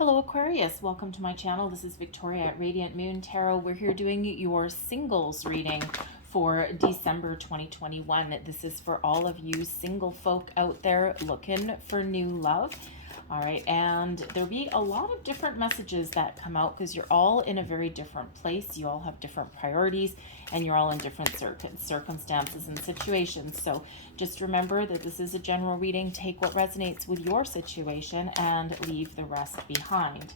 Hello Aquarius, welcome to my channel. This is Victoria at Radiant Moon Tarot. We're here doing your singles reading for December 2021. This is for all of you single folk out there looking for new love. All right, and there'll be a lot of different messages that come out because you're all in a very different place. You all have different priorities and you're all in different circumstances and situations. So just remember that this is a general reading. Take what resonates with your situation and leave the rest behind.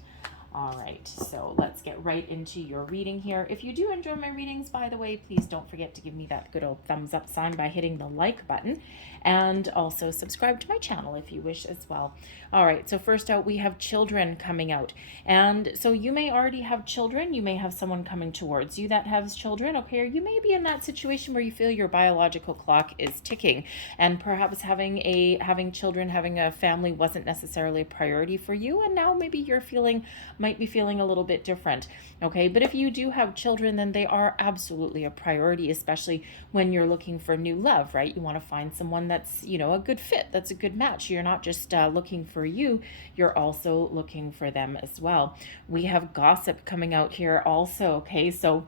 All right, so let's get right into your reading here. If you do enjoy my readings, by the way, please don't forget to give me that good old thumbs up sign by hitting the like button, and also subscribe to my channel if you wish as well. All right, so first out, we have children coming out. And so you may already have children. You may have someone coming towards you that has children, okay? Or you may be in that situation where you feel your biological clock is ticking, and perhaps having children, having a family wasn't necessarily a priority for you, and now maybe you're might be feeling a little bit different, okay? But if you do have children, then they are absolutely a priority, especially when you're looking for new love, right? You want to find someone that's, you know, a good fit, that's a good match. You're not just looking for you, you're also looking for them as well. We have gossip coming out here also, okay? So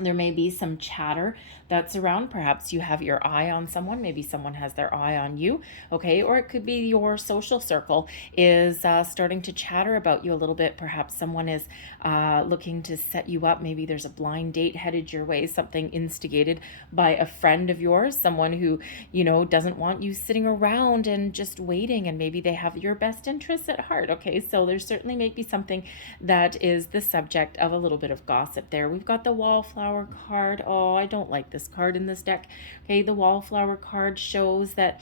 there may be some chatter that's around. Perhaps you have your eye on someone. Maybe someone has their eye on you, okay? Or it could be your social circle is starting to chatter about you a little bit. Perhaps someone is looking to set you up. Maybe there's a blind date headed your way, something instigated by a friend of yours, someone who, you know, doesn't want you sitting around and just waiting, and maybe they have your best interests at heart, okay? So there's certainly may be something that is the subject of a little bit of gossip there. We've got the Wallflower card. Oh, I don't like this card in this deck. Okay, the Wallflower card shows that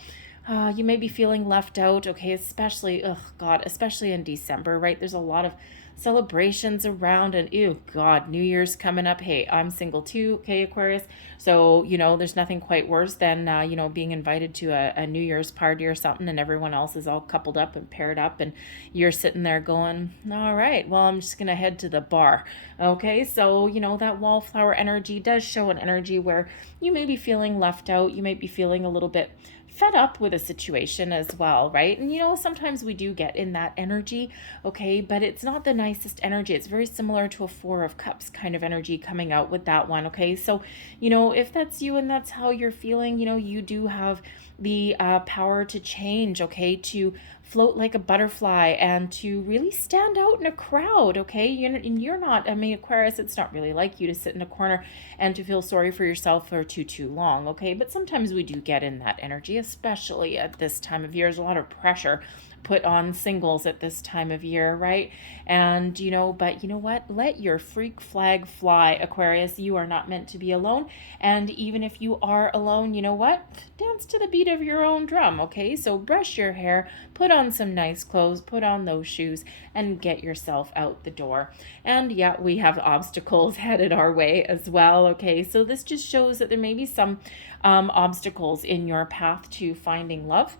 you may be feeling left out, okay, especially, oh God, especially in December, right? There's a lot of celebrations around, and ew, God, New Year's coming up. Hey, I'm single too, okay, Aquarius? So, you know, there's nothing quite worse than, you know, being invited to a New Year's party or something, and everyone else is all coupled up and paired up, and you're sitting there going, all right, well, I'm just going to head to the bar, okay? So, you know, that Wallflower energy does show an energy where you may be feeling left out. You may be feeling a little bit fed up with a situation as well, right? And you know, sometimes we do get in that energy, okay, but it's not the nicest energy. It's very similar to a Four of Cups kind of energy coming out with that one, okay? So, you know, if that's you and that's how you're feeling, you know, you do have the power to change, okay, to float like a butterfly and to really stand out in a crowd, okay? You're not, I mean, Aquarius, it's not really like you to sit in a corner and to feel sorry for yourself for too long, okay? But sometimes we do get in that energy, especially at this time of year. There's a lot of pressure put on singles at this time of year, right? And, you know, but you know what? Let your freak flag fly, Aquarius. You are not meant to be alone. And even if you are alone, you know what? Dance to the beat of your own drum, okay? So brush your hair, put on some nice clothes, put on those shoes, and get yourself out the door. And yeah, we have obstacles headed our way as well, okay? So this just shows that there may be some obstacles in your path to finding love,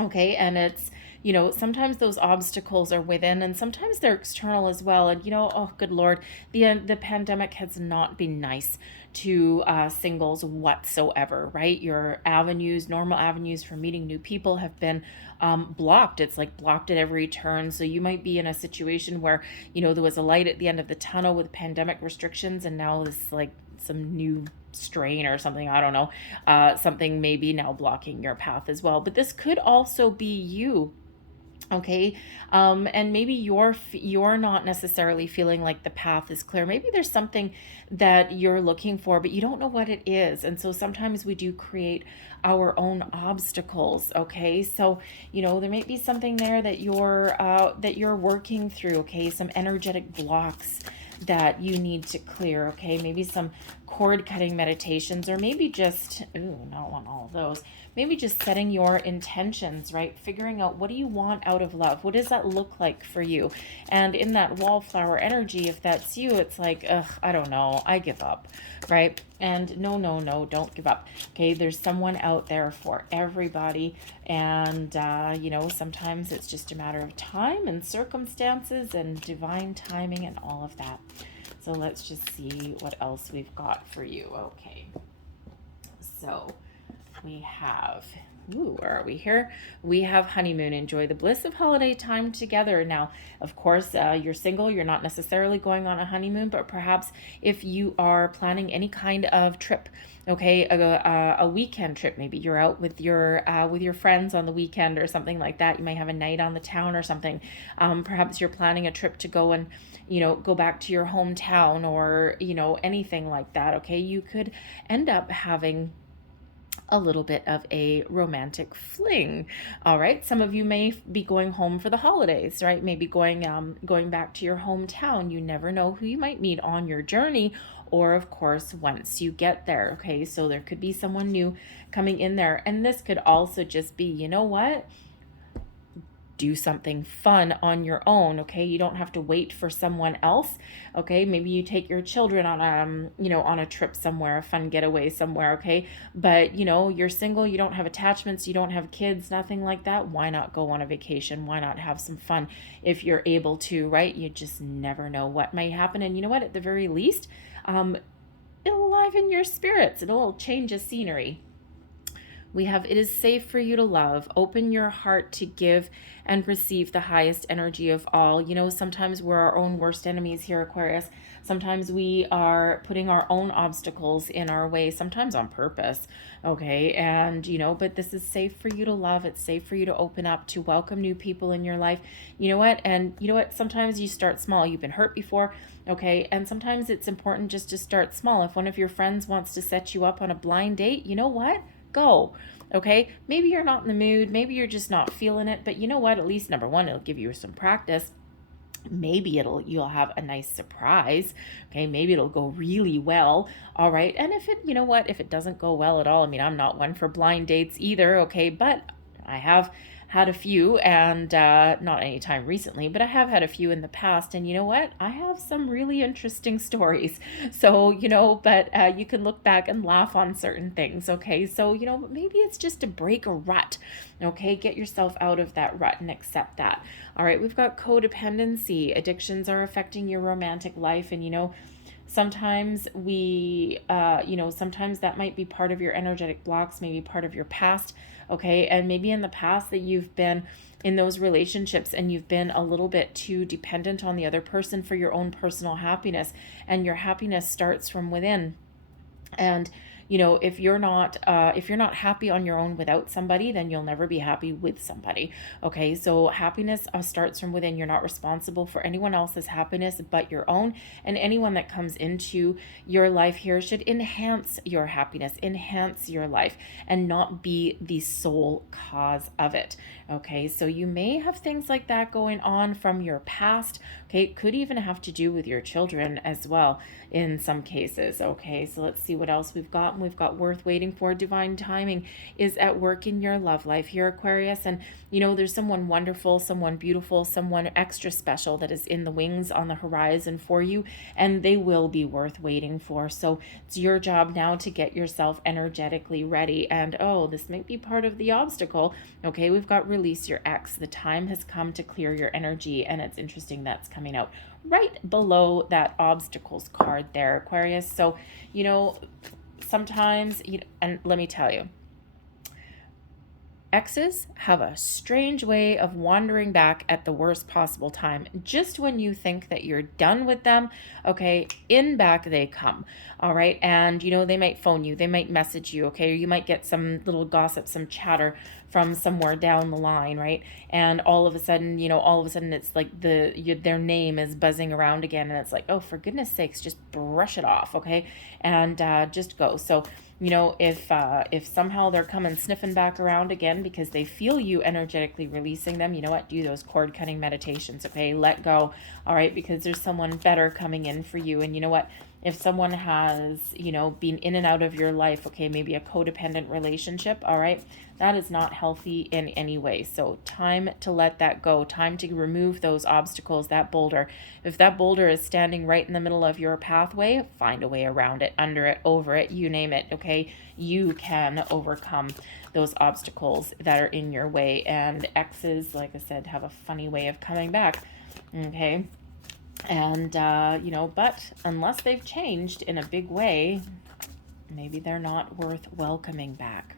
okay? And it's, you know, sometimes those obstacles are within and sometimes they're external as well. And, you know, oh, good Lord, the pandemic has not been nice to singles whatsoever, right? Your avenues, normal avenues for meeting new people have been blocked. It's like blocked at every turn. So you might be in a situation where, you know, there was a light at the end of the tunnel with pandemic restrictions, and now this like some new strain or something, I don't know, something maybe now blocking your path as well. But this could also be you, okay? And maybe you're not necessarily feeling like the path is clear. Maybe there's something that you're looking for, but you don't know what it is. And so sometimes we do create our own obstacles, okay? So, you know, there might be something there that you're working through, okay? Some energetic blocks that you need to clear, okay? Maybe some cord cutting meditations, or maybe just, ooh, not want all of those. Maybe just setting your intentions, right? Figuring out, what do you want out of love? What does that look like for you? And in that Wallflower energy, if that's you, it's like, ugh, I don't know, I give up, right? And no, don't give up, okay? There's someone out there for everybody. And, you know, sometimes it's just a matter of time and circumstances and divine timing and all of that. So let's just see what else we've got for you. Okay. So we have Ooh, where are we here? We have honeymoon. Enjoy the bliss of holiday time together. Now, of course, you're single. You're not necessarily going on a honeymoon, but perhaps if you are planning any kind of trip, okay, a weekend trip, maybe you're out with your friends on the weekend or something like that. You might have a night on the town or something. Perhaps you're planning a trip to go and go back to your hometown or anything like that. Okay, you could end up having a little bit of a romantic fling. All right, some of you may be going home for the holidays, right? Maybe going back to your hometown. You never know who you might meet on your journey, or of course once you get there. Okay, so there could be someone new coming in there, and this could also just be, you know what, do something fun on your own. Okay, you don't have to wait for someone else. Okay, maybe you take your children on on a trip somewhere, a fun getaway somewhere. Okay, but you're single, you don't have attachments, you don't have kids, nothing like that. Why not go on a vacation? Why not have some fun if you're able to, right? You just never know what might happen. And you know what, at the very least, it'll liven your spirits. It'll change the scenery. We have, it is safe for you to love. Open your heart to give and receive the highest energy of all. Sometimes we're our own worst enemies here, Aquarius. Sometimes we are putting our own obstacles in our way, sometimes on purpose. Okay, and but this is safe for you to love. It's safe for you to open up, to welcome new people in your life. Sometimes you start small. You've been hurt before. Okay, and sometimes it's important just to start small. If one of your friends wants to set you up on a blind date, you know what? Go. Okay, maybe you're not in the mood, maybe you're just not feeling it, but you know what, at least number one, it'll give you some practice. Maybe you'll have a nice surprise. Okay, maybe it'll go really well. All right, and if it doesn't go well at all, I'm not one for blind dates either. Okay, but I have had a few, and not any time recently, but I have had a few in the past, and you know what? I have some really interesting stories. So, but you can look back and laugh on certain things, okay? So, maybe it's just to break a rut, okay? Get yourself out of that rut and accept that. All right, we've got codependency. Addictions are affecting your romantic life, and sometimes sometimes that might be part of your energetic blocks, maybe part of your past, okay? And maybe in the past that you've been in those relationships and you've been a little bit too dependent on the other person for your own personal happiness, and your happiness starts from within. And if you're not happy on your own without somebody, then you'll never be happy with somebody. Okay, so happiness starts from within. You're not responsible for anyone else's happiness but your own, and anyone that comes into your life here should enhance your happiness, enhance your life, and not be the sole cause of it. Okay, so you may have things like that going on from your past. Okay, it could even have to do with your children as well in some cases. Okay, so let's see what else we've got. We've got worth waiting for. Divine timing is at work in your love life here, Aquarius. And there's someone wonderful, someone beautiful, someone extra special that is in the wings on the horizon for you, and they will be worth waiting for. So it's your job now to get yourself energetically ready. And this might be part of the obstacle. Okay, we've got release your ex. The time has come to clear your energy, and it's interesting that's coming out right below that obstacles card there, Aquarius. So sometimes and let me tell you, exes have a strange way of wandering back at the worst possible time. Just when you think that you're done with them, okay, in back they come. All right, and they might phone you, they might message you, okay, or you might get some little gossip, some chatter from somewhere down the line, right? And all of a sudden it's like their name is buzzing around again, and it's like, oh, for goodness sakes, just brush it off, okay? And just go. So if somehow they're coming sniffing back around again because they feel you energetically releasing them, do those cord cutting meditations, okay? Let go, all right? Because there's someone better coming in for you. And if someone has, been in and out of your life, okay, maybe a codependent relationship, all right, that is not healthy in any way. So time to let that go, time to remove those obstacles, that boulder. If that boulder is standing right in the middle of your pathway, find a way around it, under it, over it, you name it, okay? You can overcome those obstacles that are in your way. And exes, like I said, have a funny way of coming back, okay? And, but unless they've changed in a big way, maybe they're not worth welcoming back.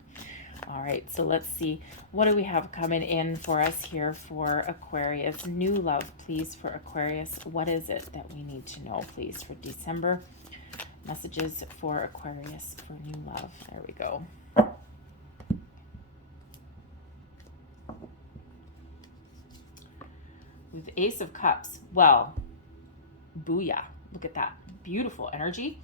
All right, so let's see. What do we have coming in for us here for Aquarius? New love, please, for Aquarius. What is it that we need to know, please, for December? Messages for Aquarius for new love. There we go. With Ace of Cups. Well, booyah. Look at that. Beautiful energy.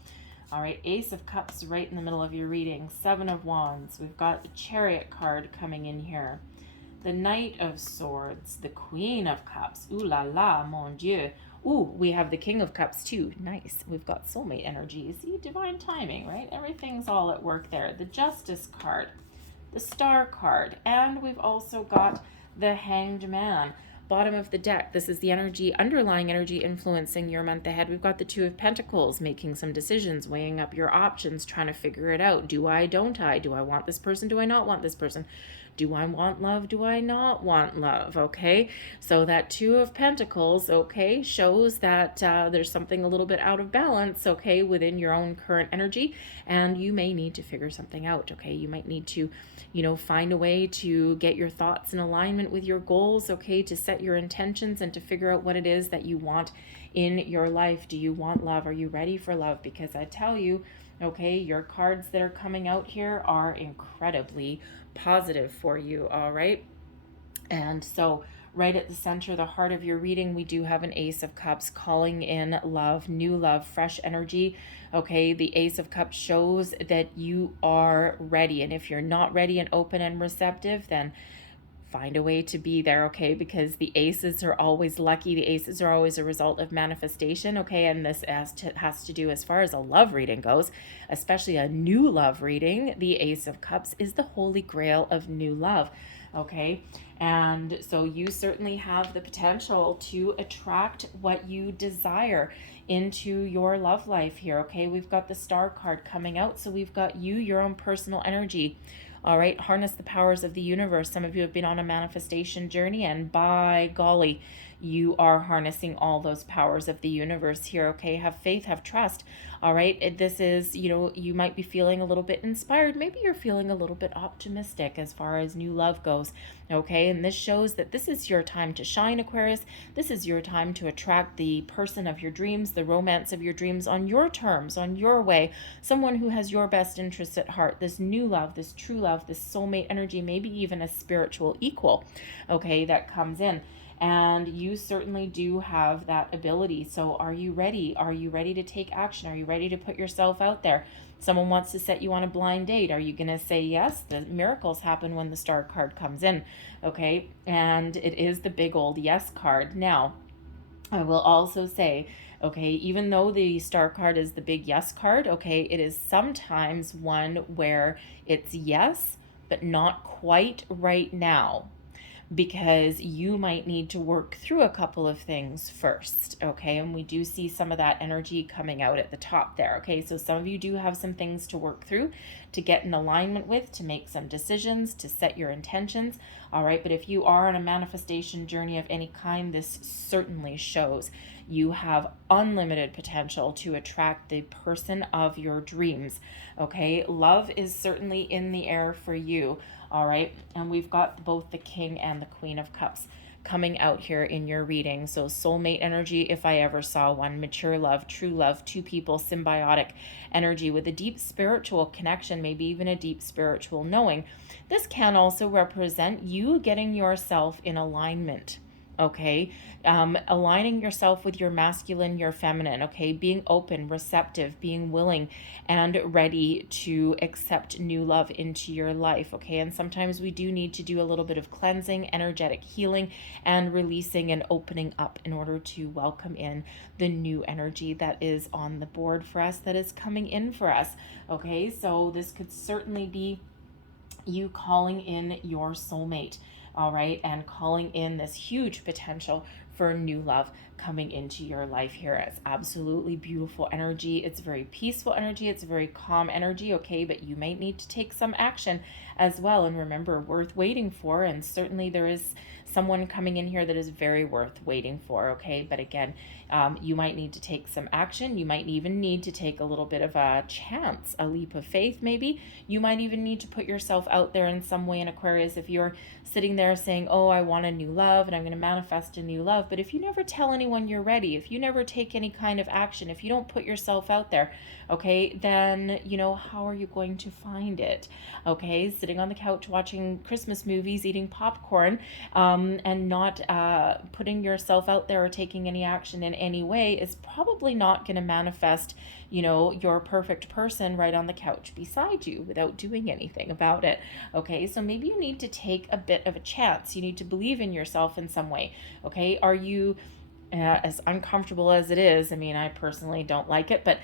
All right, Ace of Cups right in the middle of your reading. 7 of Wands. We've got the Chariot card coming in here. The Knight of Swords. The Queen of Cups. Ooh la la, mon Dieu. Ooh, we have the King of Cups too. Nice. We've got soulmate energy. See, divine timing, right? Everything's all at work there. The Justice card. The Star card. And we've also got the Hanged Man. Bottom of the deck, this is the energy, underlying energy influencing your month ahead. We've got the Two of Pentacles, making some decisions, weighing up your options, trying to figure it out. Do I, don't I? Do I want this person? Do I not want this person? Do I want love? Do I not want love? Okay, so that Two of Pentacles, okay, shows that there's something a little bit out of balance, okay, within your own current energy, and you may need to figure something out, okay? You might need to, you know, find a way to get your thoughts in alignment with your goals, okay, to set your intentions and to figure out what it is that you want in your life. Do you want love? Are you ready for love? Because I tell you, okay, your cards that are coming out here are incredibly positive for you, all right? And so right at the center, the heart of your reading, we do have an Ace of Cups calling in love, new love, fresh energy. Okay, the Ace of Cups shows that you are ready. And if you're not ready and open and receptive, then find a way to be there, okay? Because the aces are always lucky. The aces are always a result of manifestation, okay? And this has to do, as far as a love reading goes, especially a new love reading, the Ace of Cups is the holy grail of new love, okay? And so you certainly have the potential to attract what you desire into your love life here, okay? We've got the Star card coming out, so we've got you, your own personal energy. All right, harness the powers of the universe. Some of you have been on a manifestation journey, and by golly, you are harnessing all those powers of the universe here, okay? Have faith, have trust, all right? This is, you know, you might be feeling a little bit inspired. Maybe you're feeling a little bit optimistic as far as new love goes, okay? And this shows that this is your time to shine, Aquarius. This is your time to attract the person of your dreams, the romance of your dreams on your terms, on your way, someone who has your best interests at heart, this new love, this true love, this soulmate energy, maybe even a spiritual equal, okay, that comes in. And you certainly do have that ability. So are you ready? Are you ready to take action? Are you ready to put yourself out there? Someone wants to set you on a blind date. Are you going to say yes? The miracles happen when the Star card comes in, okay? And it is the big old yes card. Now, I will also say, okay, even though the Star card is the big yes card, okay, it is sometimes one where it's yes, but not quite right now, because you might need to work through a couple of things first, okay? And we do see some of that energy coming out at the top there, okay? So some of you do have some things to work through, to get in alignment with, to make some decisions, to set your intentions, all right? But if you are on a manifestation journey of any kind, this certainly shows you have unlimited potential to attract the person of your dreams, okay? Love is certainly in the air for you, all right? And we've got both the King and the Queen of Cups coming out here in your reading. So soulmate energy, if I ever saw one, mature love, true love, two people, symbiotic energy with a deep spiritual connection, maybe even a deep spiritual knowing. This can also represent you getting yourself in alignment, okay? Aligning yourself with your masculine, your feminine, okay? Being open, receptive, being willing and ready to accept new love into your life, okay? And sometimes we do need to do a little bit of cleansing, energetic healing, and releasing and opening up in order to welcome in the new energy that is on the board for us, that is coming in for us, okay? So this could certainly be you calling in your soulmate, all right, and calling in this huge potential for new love coming into your life here. It's absolutely beautiful energy. It's very peaceful energy. It's very calm energy, okay, but you might need to take some action as well. And remember, worth waiting for, and certainly there is someone coming in here that is very worth waiting for, okay? But again, you might need to take some action. You might even need to take a little bit of a chance, a leap of faith maybe. You might even need to put yourself out there in some way in Aquarius. If you're sitting there saying, oh, I want a new love and I'm going to manifest a new love, but if you never tell anyone you're ready, if you never take any kind of action, if you don't put yourself out there, okay, then, you know, how are you going to find it? Okay, sitting on the couch watching Christmas movies, eating popcorn, and not putting yourself out there or taking any action in any way is probably not going to manifest, you know, your perfect person right on the couch beside you without doing anything about it. Okay, so maybe you need to take a bit of a chance. You need to believe in yourself in some way. Okay, are you as uncomfortable as it is, I mean, I personally don't like it, but,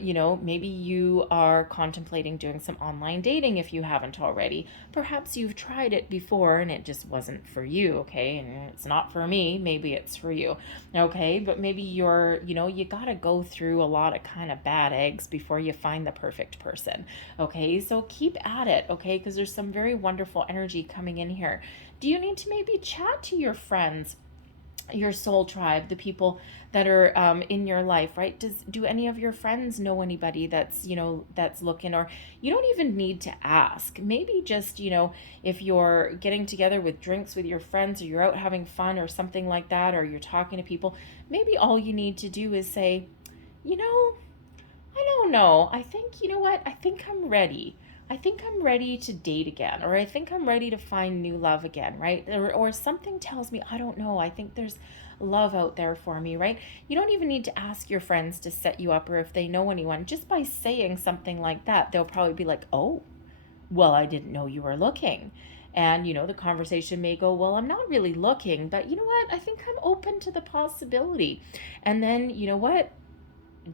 you know, maybe you are contemplating doing some online dating if you haven't already. Perhaps you've tried it before and it just wasn't for you, okay? And it's not for me, maybe it's for you, okay? But maybe you're, you know, you gotta go through a lot of kind of bad eggs before you find the perfect person, okay? So keep at it, okay? Because there's some very wonderful energy coming in here. Do you need to maybe chat to your friends, your soul tribe, the people that are in your life, right? Do any of your friends know anybody that's, you know, that's looking? Or you don't even need to ask. Maybe just, you know, if you're getting together with drinks with your friends, or you're out having fun or something like that, or you're talking to people, maybe all you need to do is say, you know, I don't know, I think, you know what, I think I'm ready. I think I'm ready to date again, or I think I'm ready to find new love again, right? Or something tells me, I don't know, I think there's love out there for me, right? You don't even need to ask your friends to set you up, or if they know anyone. Just by saying something like that, they'll probably be like, oh, well, I didn't know you were looking. And, you know, the conversation may go, well, I'm not really looking, but you know what? I think I'm open to the possibility. And then, you know what?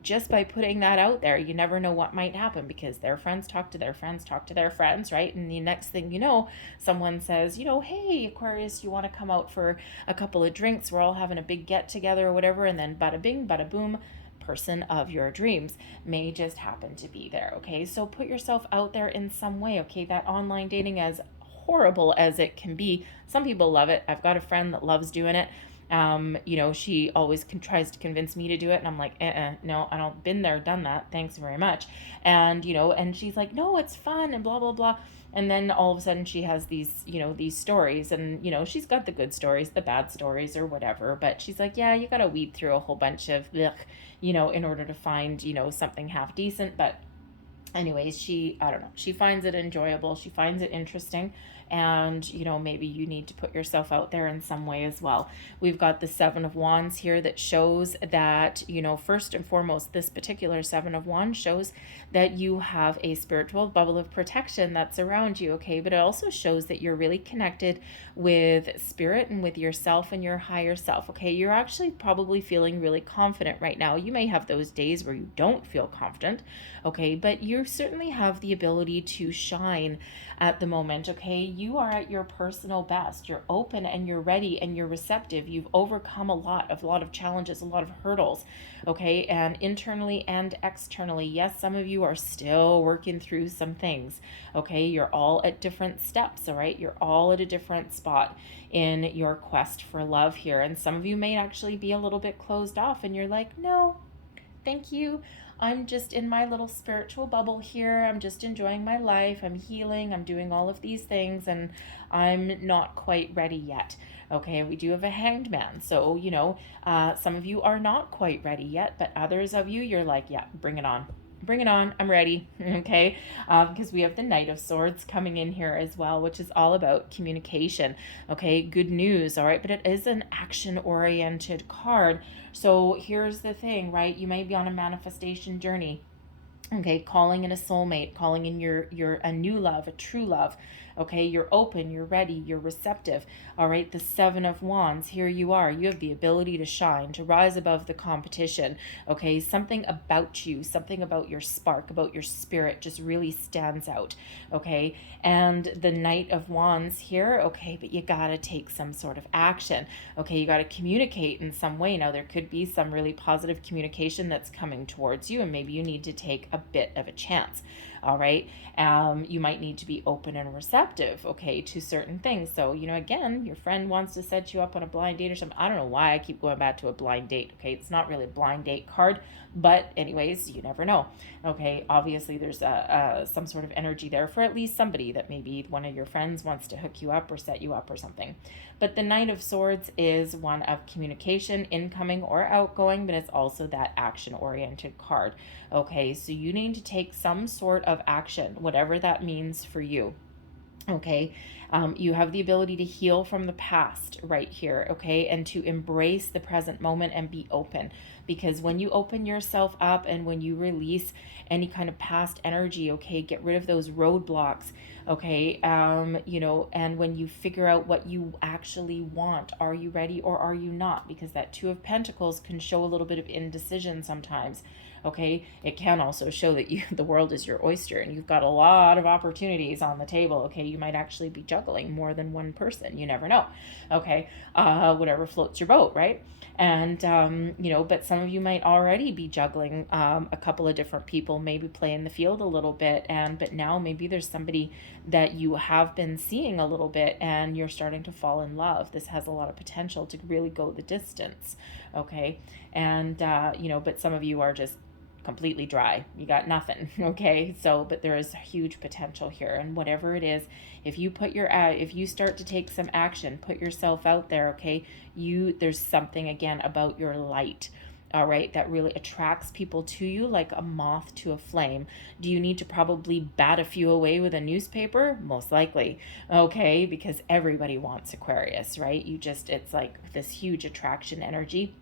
Just by putting that out there, you never know what might happen, because their friends talk to their friends, talk to their friends, right? And the next thing you know, someone says, you know, hey, Aquarius, you want to come out for a couple of drinks? We're all having a big get together or whatever. And then bada bing, bada boom, person of your dreams may just happen to be there. Okay, so put yourself out there in some way. Okay, that online dating, as horrible as it can be, some people love it. I've got a friend that loves doing it. You know, she always tries to convince me to do it, and I'm like, no, I don't, been there, done that, thanks very much. And, you know, and she's like, no, it's fun and blah, blah, blah. And then all of a sudden she has these, you know, these stories, and, you know, she's got the good stories, the bad stories or whatever, but she's like, yeah, you got to weed through a whole bunch of, you know, in order to find, you know, something half decent. But anyways, I don't know, she finds it enjoyable, she finds it interesting. And, you know, maybe you need to put yourself out there in some way as well. We've got the Seven of Wands here that shows that, you know, first and foremost, this particular Seven of Wands shows that you have a spiritual bubble of protection that's around you, okay? But it also shows that you're really connected with spirit and with yourself and your higher self, okay? You're actually probably feeling really confident right now. You may have those days where you don't feel confident, okay? But you certainly have the ability to shine at the moment, okay? You are at your personal best. You're open and you're ready and you're receptive. You've overcome a lot of challenges, a lot of hurdles, okay? And internally and externally. Yes, some of you are still working through some things, okay? You're all at different steps, all right? You're all at a different spot in your quest for love here. And some of you may actually be a little bit closed off, and you're like, no, thank you. I'm just in my little spiritual bubble here. I'm just enjoying my life. I'm healing. I'm doing all of these things, and I'm not quite ready yet. Okay, we do have a Hanged Man. So, you know, some of you are not quite ready yet, but others of you, you're like, yeah, bring it on. Bring it on. I'm ready. Okay, because we have the Knight of Swords coming in here as well, which is all about communication. Okay, good news. All right, but it is an action-oriented card. So here's the thing, right? You may be on a manifestation journey. Okay, calling in a soulmate, calling in a new love, a true love. Okay, you're open, you're ready, you're receptive. All right, the Seven of Wands, here you are. You have the ability to shine, to rise above the competition. Okay, something about you, something about your spark, about your spirit just really stands out. Okay, and the Knight of Wands here, okay, but you gotta take some sort of action. Okay, you gotta communicate in some way. Now, there could be some really positive communication that's coming towards you, and maybe you need to take a bit of a chance. All right. You might need to be open and receptive, okay, to certain things. So, again, your friend wants to set you up on a blind date or something. I don't know why I keep going back to a blind date, okay? It's not really a blind date card, but anyways, you never know, okay? Obviously, there's some sort of energy there for at least somebody that maybe one of your friends wants to hook you up or set you up or something. But the Knight of Swords is one of communication, incoming or outgoing, but it's also that action-oriented card. Okay, so you need to take some sort of action, whatever that means for you. Okay, you have the ability to heal from the past right here, okay, and to embrace the present moment and be open. Because when you open yourself up and when you release any kind of past energy, okay, get rid of those roadblocks, okay, and when you figure out what you actually want, are you ready or are you not? Because that Two of Pentacles can show a little bit of indecision sometimes. Okay, it can also show that the world is your oyster and you've got a lot of opportunities on the table. Okay, you might actually be juggling more than one person. You never know. Okay, whatever floats your boat, right? And but some of you might already be juggling a couple of different people, maybe playing the field a little bit, but now maybe there's somebody that you have been seeing a little bit and you're starting to fall in love. This has a lot of potential to really go the distance. Okay, and but some of you are just completely dry. You got nothing. Okay, so but there is huge potential here, and whatever it is, if you start to take some action, put yourself out there, okay, there's something again about your light, all right, that really attracts people to you like a moth to a flame. Do you need to probably bat a few away with a newspaper? Most likely, okay, because everybody wants Aquarius, right? It's like this huge attraction energy.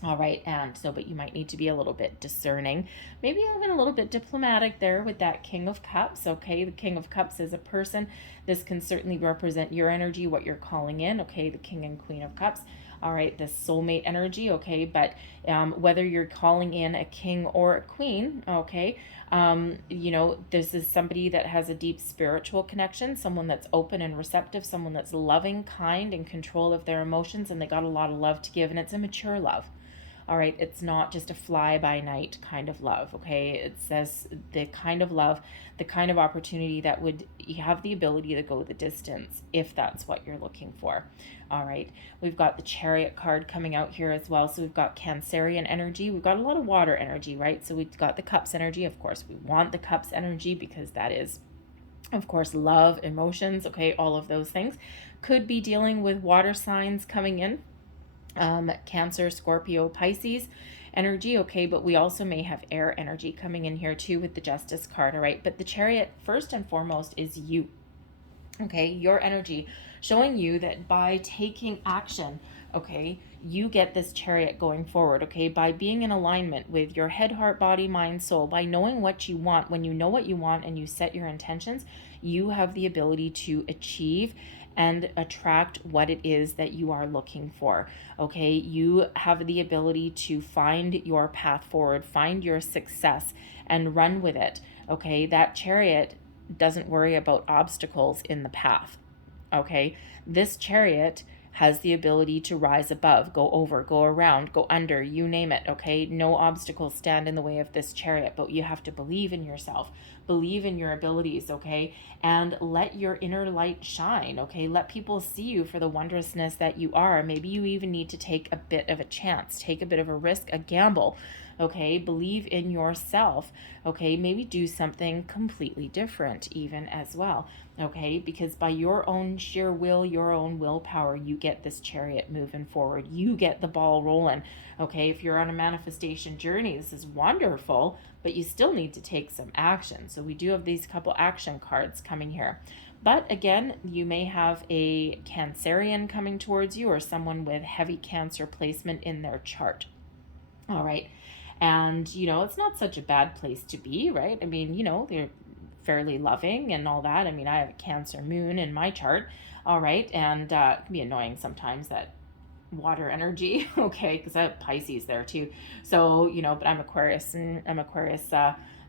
All right, and so, but you might need to be a little bit discerning, maybe even a little bit diplomatic there with that King of Cups, okay? The King of Cups is a person. This can certainly represent your energy, what you're calling in, okay? The King and Queen of Cups, all right, this soulmate energy, okay? But whether you're calling in a king or a queen, okay, this is somebody that has a deep spiritual connection, someone that's open and receptive, someone that's loving, kind, in control of their emotions, and they got a lot of love to give, and it's a mature love. All right, it's not just a fly-by-night kind of love, okay? It says the kind of love, the kind of opportunity that would have the ability to go the distance if that's what you're looking for. All right, we've got the Chariot card coming out here as well. So we've got Cancerian energy. We've got a lot of water energy, right? So we've got the Cups energy. Of course, we want the Cups energy because that is, of course, love, emotions, okay? All of those things. Could be dealing with water signs coming in. Cancer, Scorpio, Pisces energy, okay, but we also may have air energy coming in here too with the Justice card, all right? But the Chariot, first and foremost, is you, okay? Your energy, showing you that by taking action, okay, you get this Chariot going forward, okay? By being in alignment with your head, heart, body, mind, soul, by knowing what you want. When you know what you want and you set your intentions, you have the ability to achieve and attract what it is that you are looking for, okay? You have the ability to find your path forward, find your success, and run with it, okay? That Chariot doesn't worry about obstacles in the path, okay? This Chariot has the ability to rise above, go over, go around, go under, you name it, okay? No obstacles stand in the way of this Chariot, but you have to believe in yourself, believe in your abilities, okay? And let your inner light shine, okay? Let people see you for the wondrousness that you are. Maybe you even need to take a bit of a chance, take a bit of a risk, a gamble, okay? Believe in yourself, okay? Maybe do something completely different even as well, okay? Because by your own sheer will, your own willpower, you get this Chariot moving forward. You get the ball rolling, okay? If you're on a manifestation journey, this is wonderful, but you still need to take some action. So we do have these couple action cards coming here. But again, you may have a Cancerian coming towards you or someone with heavy Cancer placement in their chart. All right. And, it's not such a bad place to be, right? I mean, they're fairly loving and all that. I mean, I have a Cancer moon in my chart, all right? And it can be annoying sometimes that water energy, okay, because I have Pisces there too. So, but I'm Aquarius, and I'm Aquarius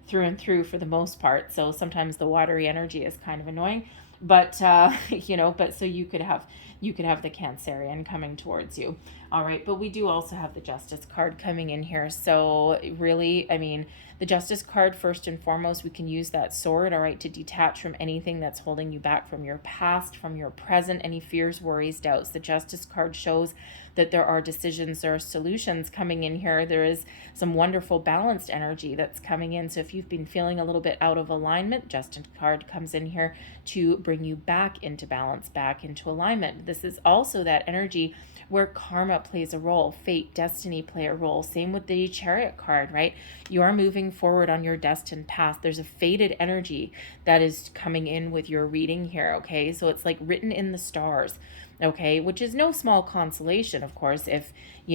through and through for the most part. So sometimes the watery energy is kind of annoying. But, but so you could have you could have the Cancerian coming towards you. All right, but we do also have the Justice card coming in here. So really, I mean, the Justice card, first and foremost, we can use that sword, all right, to detach from anything that's holding you back from your past, from your present, any fears, worries, doubts. The Justice card shows that there are decisions, there are solutions coming in here. There is some wonderful balanced energy that's coming in. So if you've been feeling a little bit out of alignment, Justice card comes in here to bring you back into balance, back into alignment. This is also that energy where karma plays a role, fate, destiny play a role. Same with the Chariot card, right? You are moving forward on your destined path. There's a fated energy that is coming in with your reading here, okay? So it's like written in the stars, okay? Which is no small consolation, of course, if, if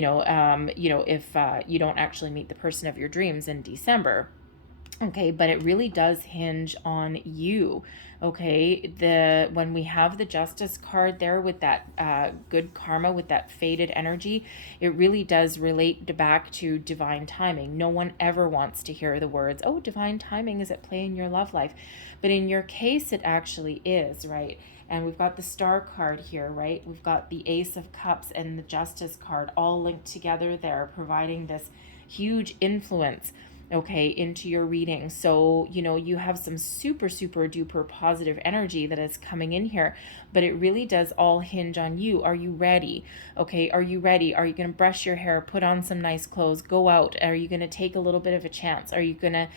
you don't actually meet the person of your dreams in December. Okay, but it really does hinge on you. Okay, when we have the Justice card there with that good karma, with that fated energy, it really does relate back to divine timing. No one ever wants to hear the words, oh, divine timing is at play in your love life. But in your case, it actually is, right? And we've got the Star card here, right? We've got the Ace of Cups and the Justice card all linked together there, providing this huge influence, okay, into your reading. So, you have some super, super duper positive energy that is coming in here, but it really does all hinge on you. Are you ready? Okay, are you ready? Are you going to brush your hair, put on some nice clothes, go out? Are you going to take a little bit of a chance? Are you going to,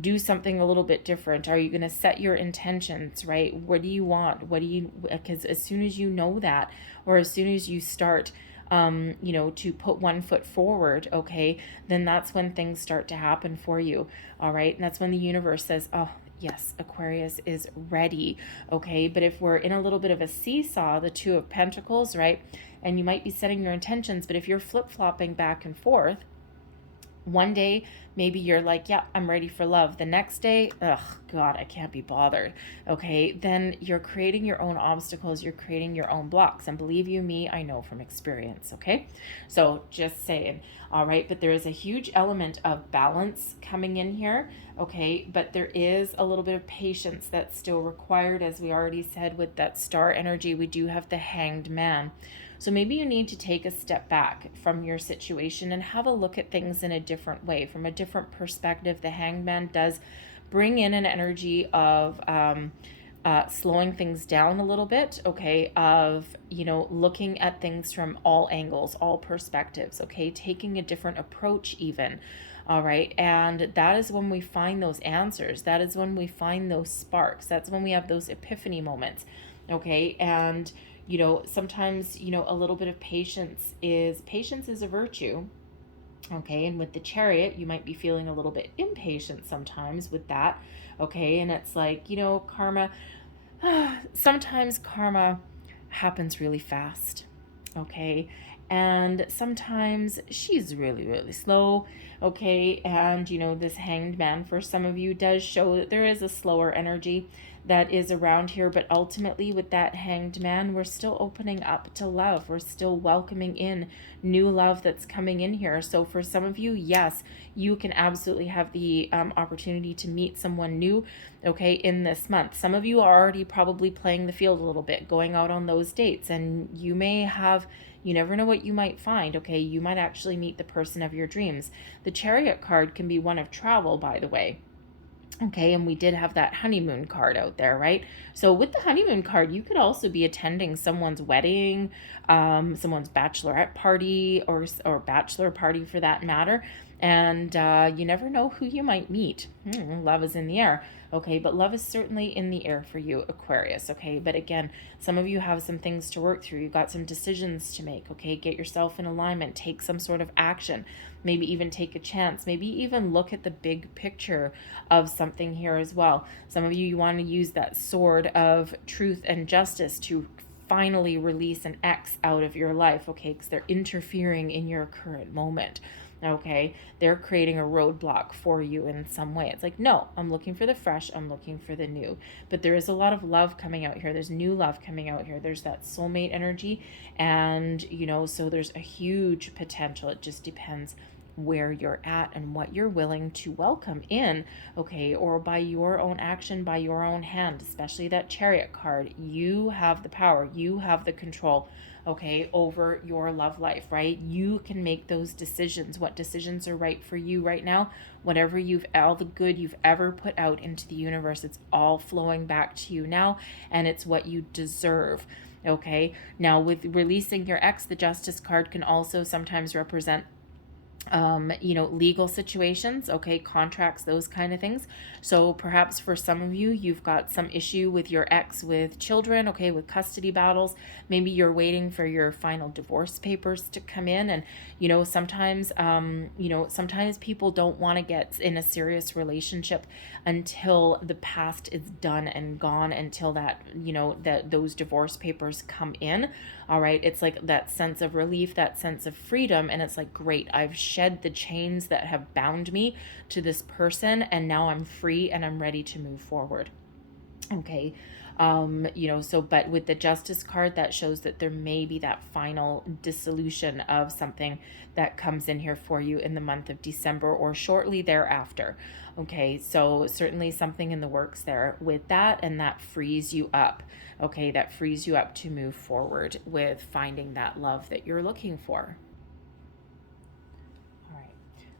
do something a little bit different? Are you going to set your intentions, right? What do you want? Because as soon as you know that, or as soon as you start to put one foot forward, okay, then that's when things start to happen for you, all right? And that's when the universe says, oh, yes, Aquarius is ready, okay? But if we're in a little bit of a seesaw, the Two of Pentacles, right, and you might be setting your intentions, but if you're flip-flopping back and forth, one day, maybe you're like, yeah, I'm ready for love. The next day, ugh, God, I can't be bothered. Okay, then you're creating your own obstacles. You're creating your own blocks. And believe you me, I know from experience, okay? So just saying, all right? But there is a huge element of balance coming in here, okay? But there is a little bit of patience that's still required. As we already said, with that star energy, we do have the Hanged Man. So maybe you need to take a step back from your situation and have a look at things in a different way, from a different perspective. The Hanged Man does bring in an energy of slowing things down a little bit, okay, of, looking at things from all angles, all perspectives, okay, taking a different approach even. All right. And that is when we find those answers. That is when we find those sparks. That's when we have those epiphany moments. Okay. And sometimes, a little bit of patience is a virtue. Okay. And with the Chariot, you might be feeling a little bit impatient sometimes with that. Okay. And it's like, karma, sometimes karma happens really fast. Okay. And sometimes she's really, really slow. Okay. And, this Hanged Man for some of you does show that there is a slower energy that is around here, but ultimately with that Hanged Man, we're still opening up to love. We're still welcoming in new love that's coming in here. So for some of you, yes, you can absolutely have the opportunity to meet someone new, okay, in this month. Some of you are already probably playing the field a little bit, going out on those dates, and you may have, you never know what you might find, okay? You might actually meet the person of your dreams. The Chariot card can be one of travel, by the way. Okay, and we did have that Honeymoon card out there, right? So with the Honeymoon card, you could also be attending someone's wedding, someone's bachelorette party, or bachelor party for that matter. And you never know who you might meet. Love is in the air. Okay, but love is certainly in the air for you, Aquarius. Okay, but again, some of you have some things to work through. You've got some decisions to make. Okay, get yourself in alignment. Take some sort of action. Maybe even take a chance. Maybe even look at the big picture of something here as well. Some of you want to use that sword of truth and justice to finally release an ex out of your life, okay, because they're interfering in your current moment. Okay, they're creating a roadblock for you in some way. It's like, no, I'm looking for the fresh, I'm looking for the new. But there is a lot of love coming out here. There's new love coming out here. There's that soulmate energy. And, so there's a huge potential. It just depends where you're at and what you're willing to welcome in, okay, or by your own action, by your own hand, especially that Chariot card. You have the power, you have the control, okay, over your love life, right? You can make those decisions. What decisions are right for you right now? Whatever all the good you've ever put out into the universe, it's all flowing back to you now, and it's what you deserve. Okay, now with releasing your ex, the Justice card can also sometimes represent legal situations, okay, contracts, those kind of things. So perhaps for some of you, you've got some issue with your ex with children, okay, with custody battles. Maybe you're waiting for your final divorce papers to come in. And, sometimes people don't want to get in a serious relationship until the past is done and gone, until that those divorce papers come in. All right, it's like that sense of relief, that sense of freedom, and it's like, great, I've shed the chains that have bound me to this person, and now I'm free and I'm ready to move forward. Okay, but with the Justice card, that shows that there may be that final dissolution of something that comes in here for you in the month of December or shortly thereafter. Okay, so certainly something in the works there with that, and that frees you up. Okay, that frees you up to move forward with finding that love that you're looking for. All right,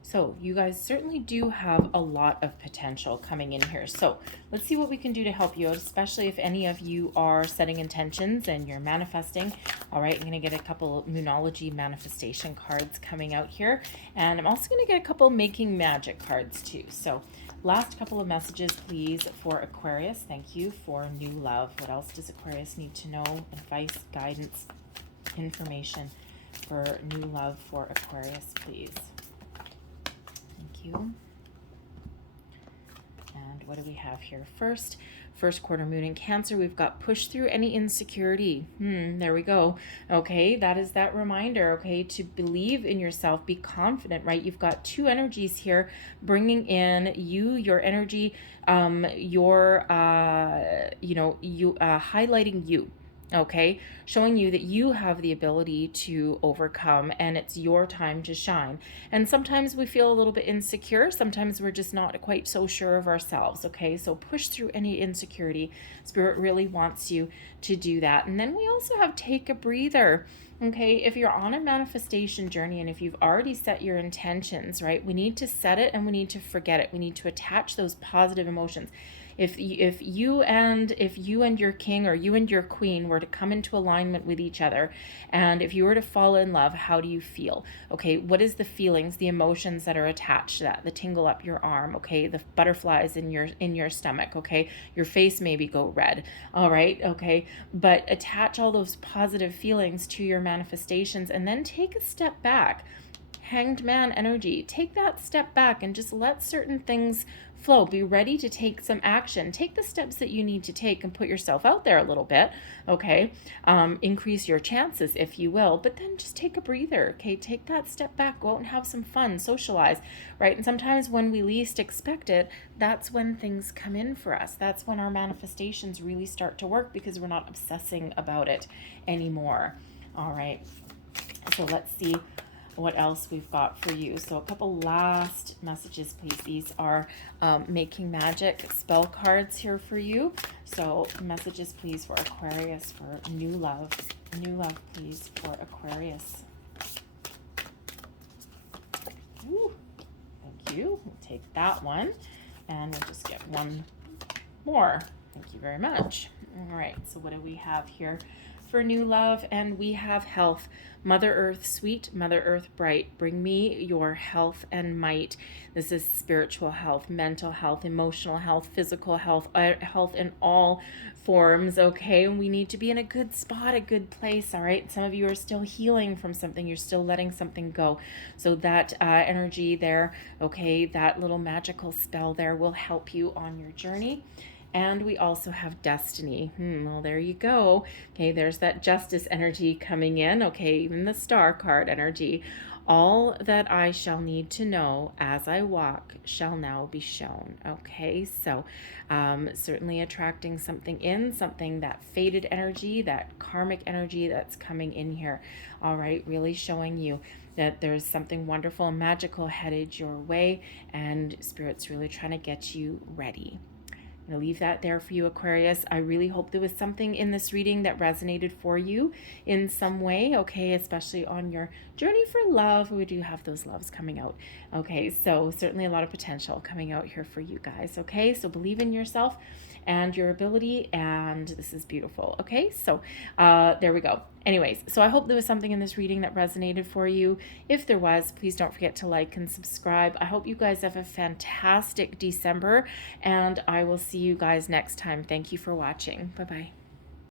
so you guys certainly do have a lot of potential coming in here. So let's see what we can do to help you out, especially if any of you are setting intentions and you're manifesting. All right, I'm going to get a couple Moonology manifestation cards coming out here, and I'm also going to get a couple Making Magic cards too. So last couple of messages, please, for Aquarius. Thank you for new love. What else does Aquarius need to know? Advice, guidance, information for new love for Aquarius, please. Thank you. And what do we have here? First quarter moon in Cancer, we've got push through any insecurity. There we go. Okay, that is that reminder, okay, to believe in yourself, be confident, right? You've got two energies here bringing in your energy, highlighting you. Okay, showing you that you have the ability to overcome, and it's your time to shine. And sometimes we feel a little bit insecure. Sometimes we're just not quite so sure of ourselves. Okay, so push through any insecurity. Spirit really wants you to do that. And then we also have take a breather. Okay, if you're on a manifestation journey and if you've already set your intentions, right, we need to set it and we need to forget it. We need to attach those positive emotions. If you and your king or you and your queen were to come into alignment with each other, and if you were to fall in love, how do you feel? Okay, what is the feelings, the emotions that are attached to that? The tingle up your arm, okay, the butterflies in your stomach, okay, your face maybe go red. All right, okay, but attach all those positive feelings to your manifestations, and then take a step back. Hanged man energy. Take that step back and just let certain things flow. Be ready to take some action. Take the steps that you need to take and put yourself out there a little bit, okay? Increase your chances, if you will, but then just take a breather, okay? Take that step back. Go out and have some fun. Socialize, right? And sometimes when we least expect it, that's when things come in for us. That's when our manifestations really start to work, because we're not obsessing about it anymore. All right, so let's see what else we've got for you. So a couple last messages, please. These are Making Magic spell cards here for you. So messages, please, for Aquarius for new love. New love, please, for Aquarius. Ooh, thank you. We'll take that one, and we'll just get one more. Thank you very much. All right, so what do we have here for new love? And we have health. Mother Earth sweet, Mother Earth bright, bring me your health and might. This is spiritual health, mental health, emotional health, physical health, health in all forms, okay? And we need to be in a good spot, a good place, all right? Some of you are still healing from something. You're still letting something go. So that energy there, okay, that little magical spell there will help you on your journey. And we also have destiny. Well, there you go. Okay, there's that justice energy coming in. Okay, even the star card energy. All that I shall need to know as I walk shall now be shown. Okay, so certainly attracting something in, something, that fated energy, that karmic energy that's coming in here. All right, really showing you that there's something wonderful and magical headed your way, and Spirit's really trying to get you ready. I'm going to leave that there for you, Aquarius. I really hope there was something in this reading that resonated for you in some way, okay, especially on your journey for love. We do have those loves coming out, okay, so certainly a lot of potential coming out here for you guys, okay, so believe in yourself and your ability, and this is beautiful, okay, so there we go. Anyways, so I hope there was something in this reading that resonated for you. If there was, please don't forget to like and subscribe. I hope you guys have a fantastic December, and I will see you guys next time. Thank you for watching. Bye-bye.